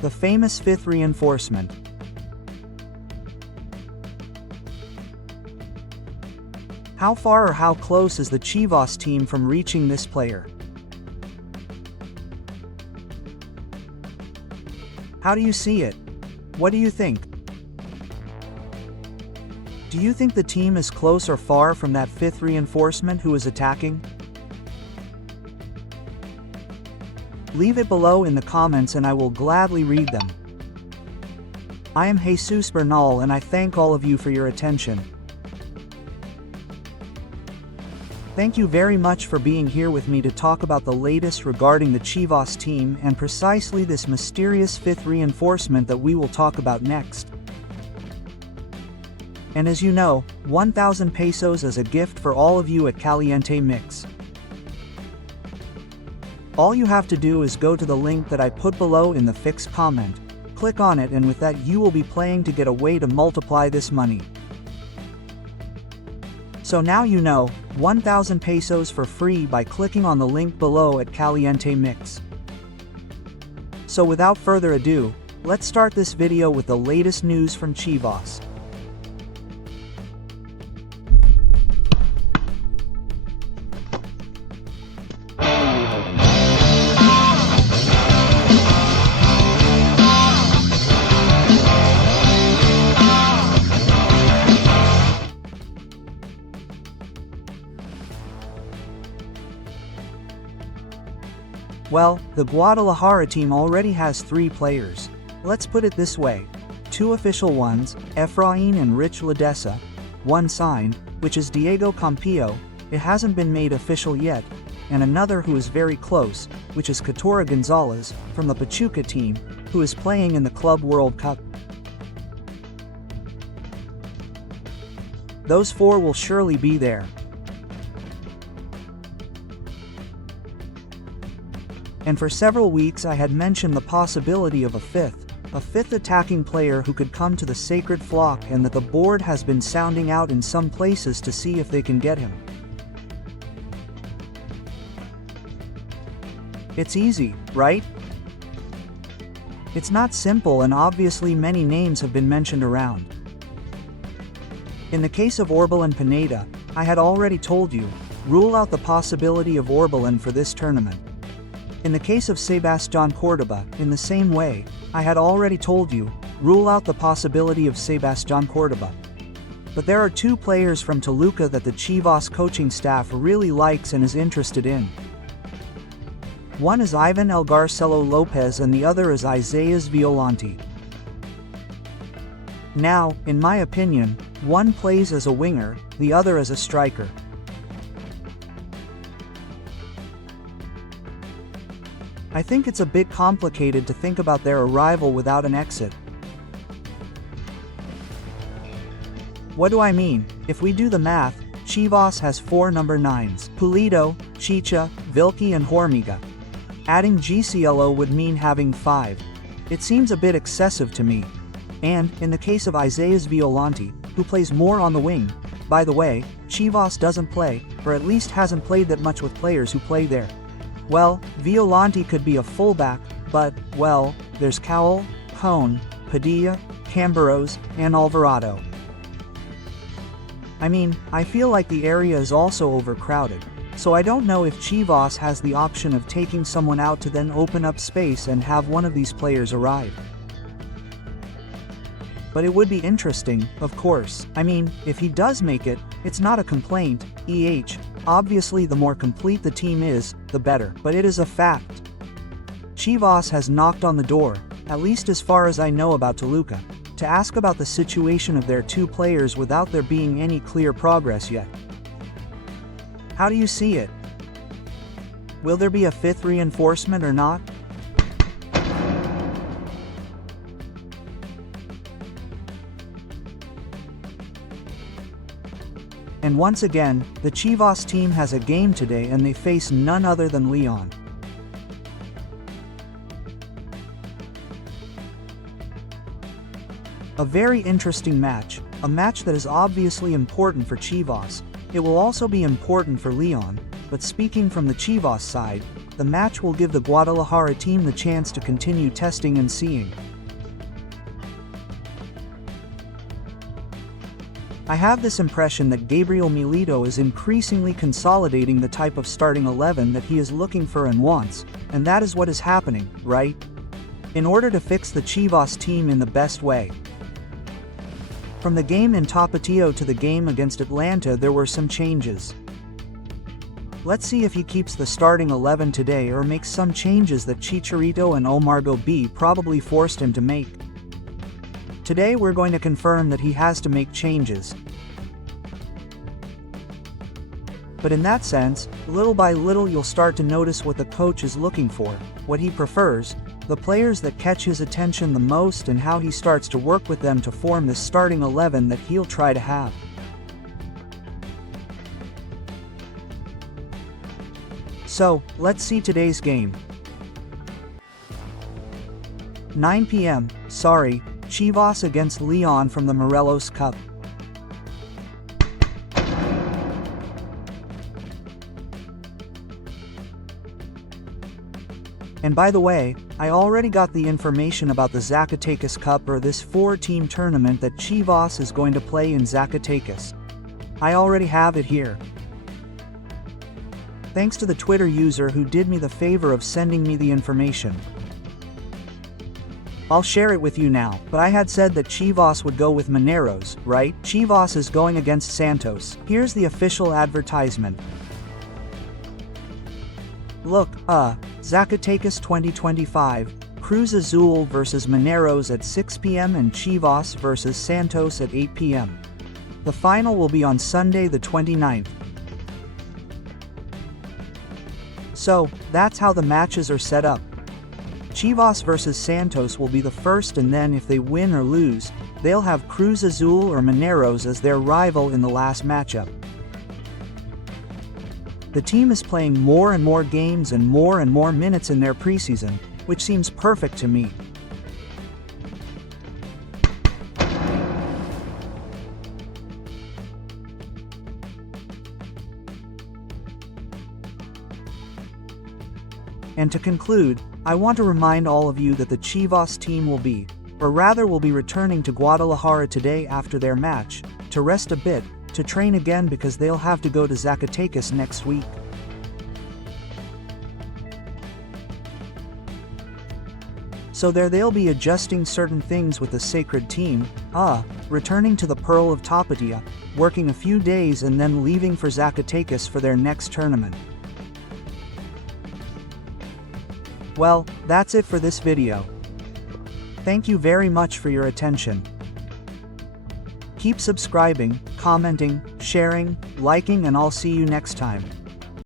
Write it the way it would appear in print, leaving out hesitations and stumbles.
the famous fifth reinforcement. How far or how close is the Chivas team from reaching this player? How do you see it? What do you think? Do you think the team is close or far from that fifth reinforcement who is attacking? Leave it below in the comments and I will gladly read them. I am Jesus Bernal and I thank all of you for your attention. Thank you very much for being here with me to talk about the latest regarding the Chivas team and precisely this mysterious fifth reinforcement that we will talk about next. And as you know, 1,000 pesos is a gift for all of you at Caliente Mix. All you have to do is go to the link that I put below in the fixed comment, click on it, and with that you will be playing to get a way to multiply this money. So now you know, 1,000 pesos for free by clicking on the link below at Caliente Mix. So without further ado, let's start this video with the latest news from Chivas. Well, the Guadalajara team already has 3 players. Let's put it this way. 2 official ones, Efrain and Rich Ledesa. 1 signed, which is Diego Campillo, it hasn't been made official yet, and another who is very close, which is Katora Gonzalez, from the Pachuca team, who is playing in the Club World Cup. Those 4 will surely be there. And for several weeks I had mentioned the possibility of a fifth attacking player who could come to the sacred flock, and that the board has been sounding out in some places to see if they can get him. It's easy, right? It's not simple, and obviously many names have been mentioned around. In the case of Orbelin Pineda, I had already told you, rule out the possibility of Orbelin for this tournament. In the case of Sebastian Cordoba, in the same way, I had already told you, rule out the possibility of Sebastian Cordoba. But there are 2 players from Toluca that the Chivas coaching staff really likes and is interested in. One is Ivan El Garcelo Lopez and the other is Isaias Violante. Now, in my opinion, one plays as a winger, the other as a striker. I think it's a bit complicated to think about their arrival without an exit. What do I mean? If we do the math, Chivas has 4 number 9s, Pulido, Chicha, Vilki and Hormiga. Adding GCLO would mean having 5. It seems a bit excessive to me. And, in the case of Isaias Violante, who plays more on the wing, by the way, Chivas doesn't play, or at least hasn't played that much with players who play there. Well, Violante could be a fullback, but, well, there's Cowell, Cone, Padilla, Camberos, and Alvarado. I mean, I feel like the area is also overcrowded, so I don't know if Chivas has the option of taking someone out to then open up space and have one of these players arrive. But it would be interesting, of course. I mean, if he does make it, it's not a complaint, obviously the more complete the team is, the better. But it is a fact. Chivas has knocked on the door, at least as far as I know about Toluca, to ask about the situation of their 2 players without there being any clear progress yet. How do you see it? Will there be a 5th reinforcement or not? And once again, the Chivas team has a game today and they face none other than Leon. A very interesting match, a match that is obviously important for Chivas. It will also be important for Leon, but speaking from the Chivas side, the match will give the Guadalajara team the chance to continue testing and seeing. I have this impression that Gabriel Milito is increasingly consolidating the type of starting 11 that he is looking for and wants, and that is what is happening, right? In order to fix the Chivas team in the best way. From the game in Tapatio to the game against Atlanta, there were some changes. Let's see if he keeps the starting 11 today or makes some changes that Chicharito and Omar Gobi probably forced him to make. Today we're going to confirm that he has to make changes. But in that sense, little by little you'll start to notice what the coach is looking for, what he prefers, the players that catch his attention the most, and how he starts to work with them to form this starting 11 that he'll try to have. So, let's see today's game. 9 p.m. Chivas against Leon from the Morelos Cup. And by the way, I already got the information about the Zacatecas Cup, or this 4-team tournament that Chivas is going to play in Zacatecas. I already have it here. Thanks to the Twitter user who did me the favor of sending me the information. I'll share it with you now, but I had said that Chivas would go with Mineros, right? Chivas is going against Santos. Here's the official advertisement. Look, Zacatecas 2025, Cruz Azul versus Mineros at 6 p.m. and Chivas versus Santos at 8 p.m. The final will be on Sunday the 29th. So, that's how the matches are set up. Chivas versus Santos will be the first, and then if they win or lose, they'll have Cruz Azul or Mineros as their rival in the last matchup. The team is playing more and more games and more minutes in their preseason, which seems perfect to me. And to conclude, I want to remind all of you that the Chivas team will be returning to Guadalajara today after their match, to rest a bit, to train again because they'll have to go to Zacatecas next week. So they'll be adjusting certain things with the sacred team, returning to the Pearl of Tapatio, working a few days and then leaving for Zacatecas for their next tournament. Well, that's it for this video. Thank you very much for your attention. Keep subscribing, commenting, sharing, liking, and I'll see you next time.